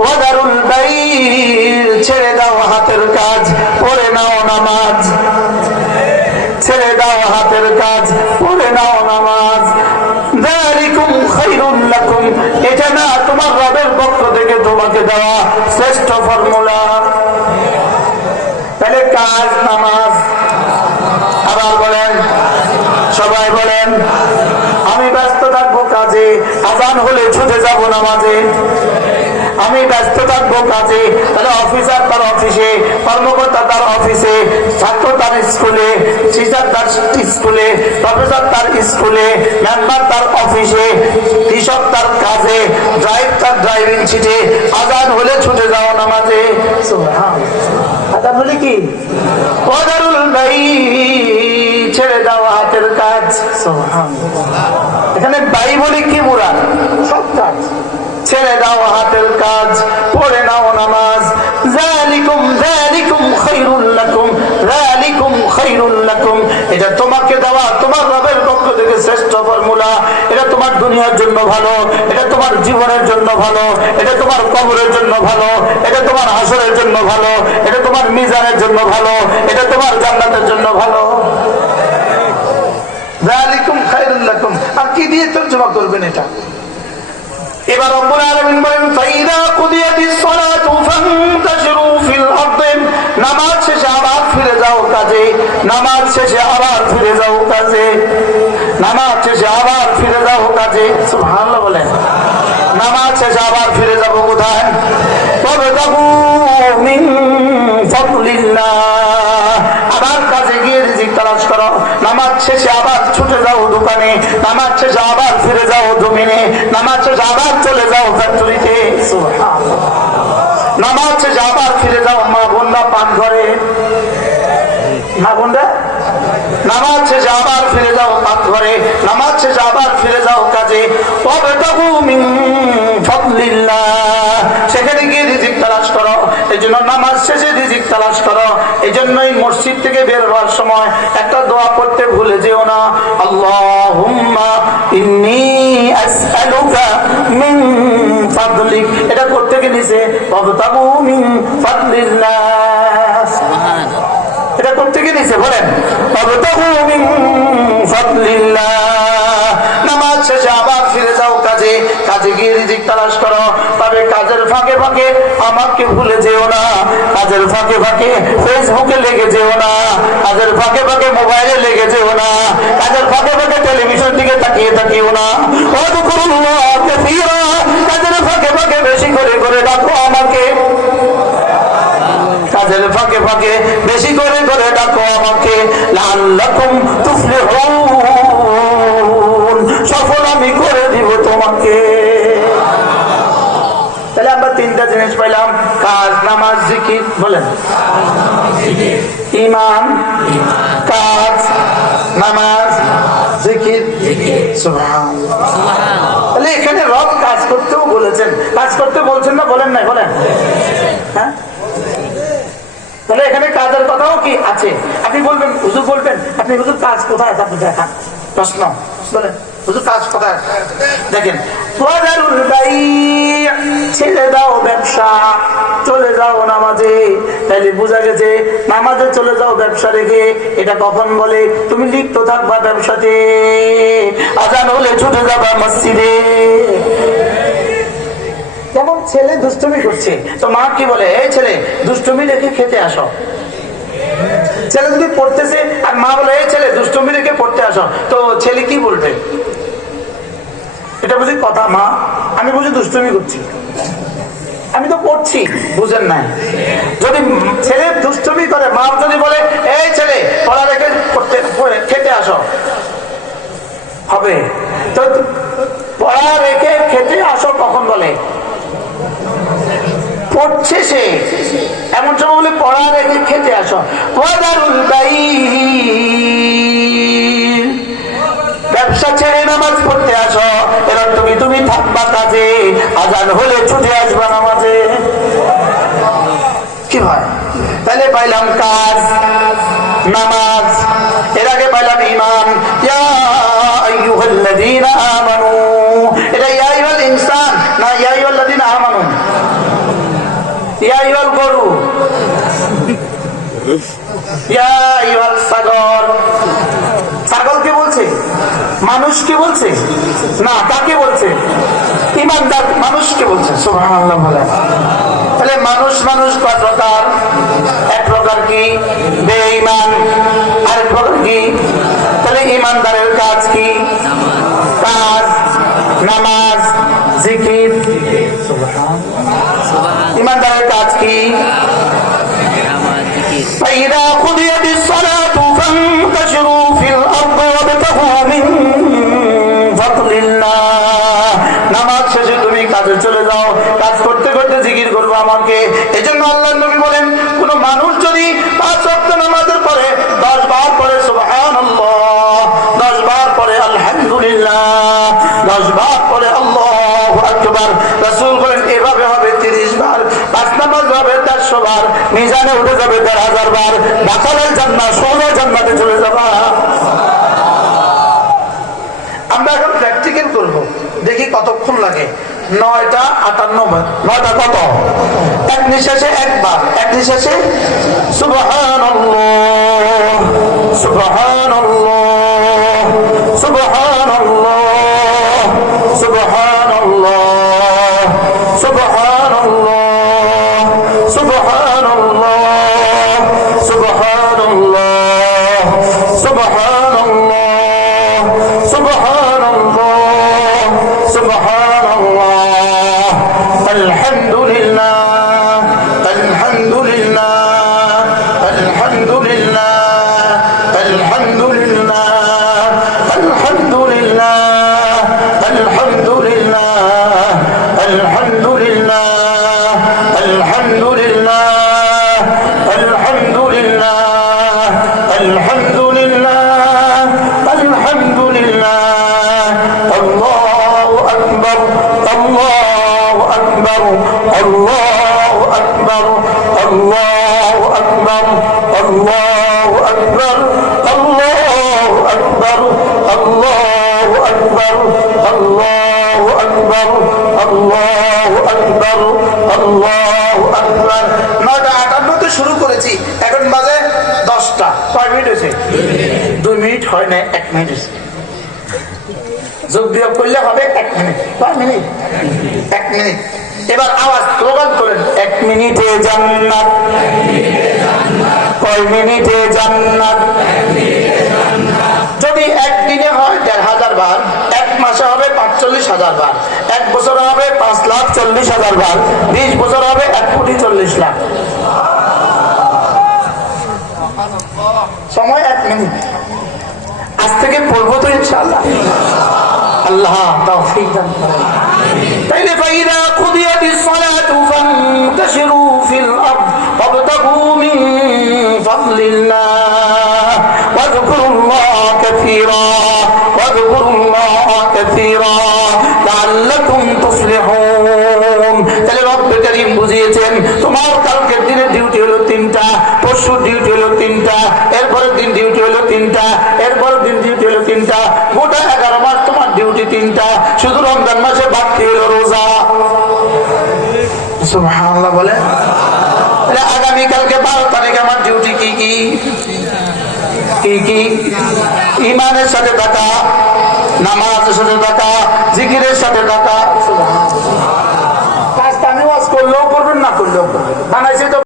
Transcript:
ওয়াদারুল by, ছেড়ে দাও হাতের কাজ, পড়ে নাও নামাজ। ছেড়ে দাও হাতের কাজ, পড়ে নাও নামাজ। যালিকুম খায়রুল লাকুম, এটা না তোমার রবের পক্ষ থেকে তোমাকে দেওয়া শ্রেষ্ঠ ফর্মুলা। তাহলে কাজ নামাজ। আবার বলেন, সবাই বলেন, আমি ব্যস্ত থাকবো কাজে, আজান হলে ছুটে যাব নামাজে। আমি ব্যস্ত থাকবো কাজে, তাহলে অফিসার তার অফিসে, কর্মকর্তা তার অফিসে, ছাত্র তার স্কুলে, টিচার তার স্কুলে, প্রফেসর তার স্কুলে, মেম্বার তার অফিসে, কৃষক তার কাজে, ড্রাইভ তার ড্রাইভিং সিটে। আজান হলে ছুটে যাও নামাজে। আজান হলে কি? ওয়াদারুল বাই, ছেড়ে দাও হাতের কাজ। এখানে বাই বলে কি মুরাদ? সব কাজ ছেড়ে দাও হাতের কাজ, পড়ে নাও নামাজ। যালিকুম যালিকুম খায়রুল লাকুম, যালিকুম খায়রুল লাকুম, এটা তোমাকে দেওয়া তোমার রবের পক্ষ থেকে শ্রেষ্ঠ ফর্মুলা। এটা তোমার দুনিয়ার জন্য ভালো, এটা তোমার জীবনের জন্য ভালো, এটা তোমার কবরের জন্য ভালো, এটা তোমার হাসরের জন্য ভালো, এটা তোমার মিজানের জন্য ভালো, এটা তোমার জান্নাতের জন্য ভালো। যালিকুম খায়রুল লাকুম, আর কি দিয়ে তর্জমা করবেন এটা? এবার রব্বুল আলামিন বলেন, ফাইদা কুদিয়াতিস সালাতু ফান্তাশিরু ফিল আরদি, নামাজ শেষে আবার ফিরে যাও কাজে। নামাজ শেষে আবার ফিরে যাও কাজে। নামাজ শেষে আবার ফিরে যাও কাজে। সুবহানাল্লাহ বলেন। নামাজ শেষে আবার ফিরে যাব কোথায়? ফাবতাগু মিন ফাদলিল্লাহ, আবার কাজে গিয়ে রিজিক তালাশ করো। নামাজ শেষে আবার ছুটে যাও দোকানে, নামাজ শেষে আবার ফিরে যাও জমিনে, নামাজ শেষে আবার চলে যাও ফ্যাক্টরিতে। নামাজ শেষে আবার ফিরে যাও মা বোনরা পান ঘরে, মা বোনরা নামাজ শেষে আবার ফিরে যাও পান ঘরে, নামাজ শেষে আবার ফিরে যাও কাজে। ওয়াবতাগু মিন ফাদলিল্লাহ, সেখানে গিয়ে রিজিক তালাশ করো। এই জন্য নামাজ শেষে রিজিক তালাশ করো। এই জন্যই মসজিদ থেকে বের হওয়ার সময় একটা দোয়া পড়তে ভুলে যেও না, আল্লাহুম্মা ইন্নী আসআলুকা মিন ফাদলিক। এটা করতে গিয়ে নিছে ওয়াবতাগু মিন ফাদলিল্লাহ, সুবহানাল্লাহ। এটা করতে গিয়ে নিছে বলেন ওয়াবতাগু মিন ফাদলিল্লাহ। নামাজ শেষে আবার ফিরে যাও কাজে, কাজে গিয়ে রিজিক তালাশ করো। তবে কাজের ফাঁকে ফাঁকে আমাকে ভুলে যেও না, কাজের ফাঁকে ফাঁকে ফেসবুকে লেগে যেও না, কাজের ফাঁকে ফাঁকে মোবাইলে লেগে যেও না, কাজের ফাঁকে ফাঁকে টেলিভিশন দিকে তাকিয়ে থাকিও না। ওয়াযকুরুল্লাহ কাসীরা, কাজের ফাঁকে ফাঁকে বেশি করে করে ডাকো আমাকে। কাজের ফাঁকে ফাঁকে বেশি করে করে ডাকো আমাকে। লাআল্লাকুম তুফলিহুন, সফল আমি করে দিব তোমাকে। তাহলে আমরা তিনটা জিনিস পাইলাম, কাজ, নামাজ, জিকির। বলেন ঈমান, কাজ, নামাজ, জিকির। সুবহানাল্লাহ। তাহলে এখানে রব কাজ করতেও বলেছেন, কাজ করতে বলছেন না? বলেন নাই? বলেন। হ্যাঁ, তাহলে এখানে কাজের কথাও কি আছে? আপনি বলবেন, হুজুর বলবেন, আপনি হুজুর কাজ কোথায় আছে? আপনি দেখান। প্রশ্ন বলেন, হুজুর কাজ কোথায়? দেখেন, ওয়াদারুল বাই, ছেড়ে দাও ব্যবসা, চলে যাও নামাজে। তাইলে বোঝা গেছে নামাজে চলে যাও ব্যবসা রেখে। এটা কখন বলে? তুমি লিপ্ত থাকবা ব্যবসাতে, আজান হলে ছুটে যাবা মসজিদে। যেমন ছেলে দুষ্টুমি করছে, তো মা কি বলে? এই ছেলে দুষ্টুমি রেখে খেতে আসো। ছেলে যদি পড়তেছে আর মা বলে এই ছেলে দুষ্টুমি রেখে পড়তে আসো, তো ছেলে কি বলবে? এটা বুঝি কথা? মা আমি বুঝি দুষ্টুমি করছি, আমি তো পড়ছি। বুঝেন নাই? যদি ছেলে দুষ্টুমি করে, মা যদি বলে এই ছেলে পড়া রেখে খেতে আসো, হবে? তো পড়া রেখে খেতে আসো কখন বলে? পড়ছে সে, এমন সময় বলে পড়া রেখে খেতে আসো। ওয়াদারুল বাই, ব্যবসা ছেড়ে নামাজ পড়তে আসো। এবার তুমি থাকবা কাজে, আজান হলে ছুটে আসবা নামাজে। কি হয়? তাহলে পাইলাম কাজ, নামাজ, এর আগে পাইলাম ঈমান। ইয়া আইয়ুহাল্লাযীনা আমানু, এটা ইয়া আইয়ুহাল ইনসান না ইয়া আইয়ুহাল্লাযীনা আমানু? ইয়া আইয়ুহাল গরু, ইয়া আইয়ুহাল সাগর। ছাগলকে বলছে? মানুষকে বলছে না, কাকে বলছে? ইমানদার মানুষকে বলছে। সুবহানাল্লাহ বলেন। তাহলে মানুষ মানুষ কয় প্রকার? এক প্রকার কি? বেঈমান। আরেক প্রকার কি? তাহলে ইমানদারের কাজ কি? কাজ, নামাজ, জিকির। ইমানদারের কাজ কি? فإذا قضيت الصلاة فانتشروا في الأرض وابتغوا من فضل الله। নামাজ শেষে তুমি কাজে চলে যাও, কাজ করতে করতে জিকির করবো আমাকে। এজন্য আল্লাহর নবী বলেন, কোন মানুষ যদি 5 ওয়াক্ত নামাজের পরে 10 বার পরে সুবহানাল্লাহ, 10 বার পরে আলহামদুলিল্লাহ, 10 বার পরে আল্লাহু আকবার, রাসূল বলেন এভাবে হবে 30 বার। 5 নামাজ হবে 150 বার, মিজানে উঠে যাবে 1000 বার, দাখালের জান্নাত, সোজা জান্নাতে চলে যাবা। আমরা এখন প্র্যাকটিক্যাল করব, দেখি কতক্ষণ লাগে। 9টা 58। 9টা কত? এক নিঃশ্বাসে একবার, এক নিঃশ্বাসে সুবহানাল্লাহ, সুবহানাল্লাহ, সুবহানাল্লাহ, সুবহানাল্লাহ, সুবহানাল্লাহ, সুবহানাল্লাহ, সুবহানাল্লাহ, সুবহানাল্লাহ, সুবহানাল্লাহ, সুবহানাল্লাহ, আলহামদুলিল্লাহ, আলহামদুলিল্লাহ, আলহামদুলিল্লাহ, আলহামদুলিল্লাহ, আলহামদুলিল্লাহ, আলহামদুলিল্লাহ, আলহামদুলিল্লাহ, আলহামদুলিল্লাহ, আলহামদুলিল্লাহ, আলহামদুলিল্লাহ, আলহামদুলিল্লাহ, আল্লাহু আকবার, আল্লাহু আকবার, আল্লাহু আকবার, আল্লাহু আকবার, আল্লাহু আকবার, আল্লাহু আকবার, আল্লাহু আকবার, আল্লাহু আকবার, আল্লাহু আকবার, আল্লাহু আকবার। 9টা 58 শুরু করেছি, এখন বাজে 10টা। কয় মিনিট হয়েছে? 2 মিনিট হয় না, 1 মিনিট হয়েছে। যোগ বিয়োগ করলে হবে 1 মিনিট। কয় মিনিট? 1 মিনিট। এবার আওয়াজ স্লোগান করেন, 1 মিনিটে জান্নাত। কয় মিনিটে জান্নাত? যদি একদিনে হয় 1500 বার, 1 মাসে হবে 45,000 বার, 1 বছরে হবে 5,40,000 বার, 20 বছর হবে 1,40,00,000। সময় 1 মিনিট। আজ থেকে পড়বো তো ইনশাআল্লাহ। আল্লাহ তৌফিক দান করেন। তাইলে ফাইদা কুদিয়াতিস সালাতু ফান্তাশিরু ফিল আরদ ওয়াবতাগু মিন ফাদলিল্লাহ ওয়াযকুরুল্লাহ কাসীরা ওয়াযকুরুল্লাহ কাসীরা লাআল্লাকুম তুফলিহুন। তাহলে রব্বে কারীম বুঝিয়েছেন, তোমার কালকের দিনের ডিউটি হলো 3টা, পরশুর ডিউটি হলো 3টা, এরপরের দিন ডিউটি হলো 3টা, এরপরের দিন ডিউটি হলো 3টা, গোটা 11 মাস তোমার ডিউটি 3টা। শুধু রমজান মাসে বাকি হলো রোজা। সুবহানাল্লাহ বলে। তাহলে আগামী কালকে 12 তারিখ আমার ডিউটি কি কি? কি কি? ইমানের সাথে থাকা, নামাজের সাথে থাকা, জিকিরের সাথে থাকা। কাজটা আমি ওয়াজ করলেও করবেন, না করলেও করবেন, বানাইছি তো।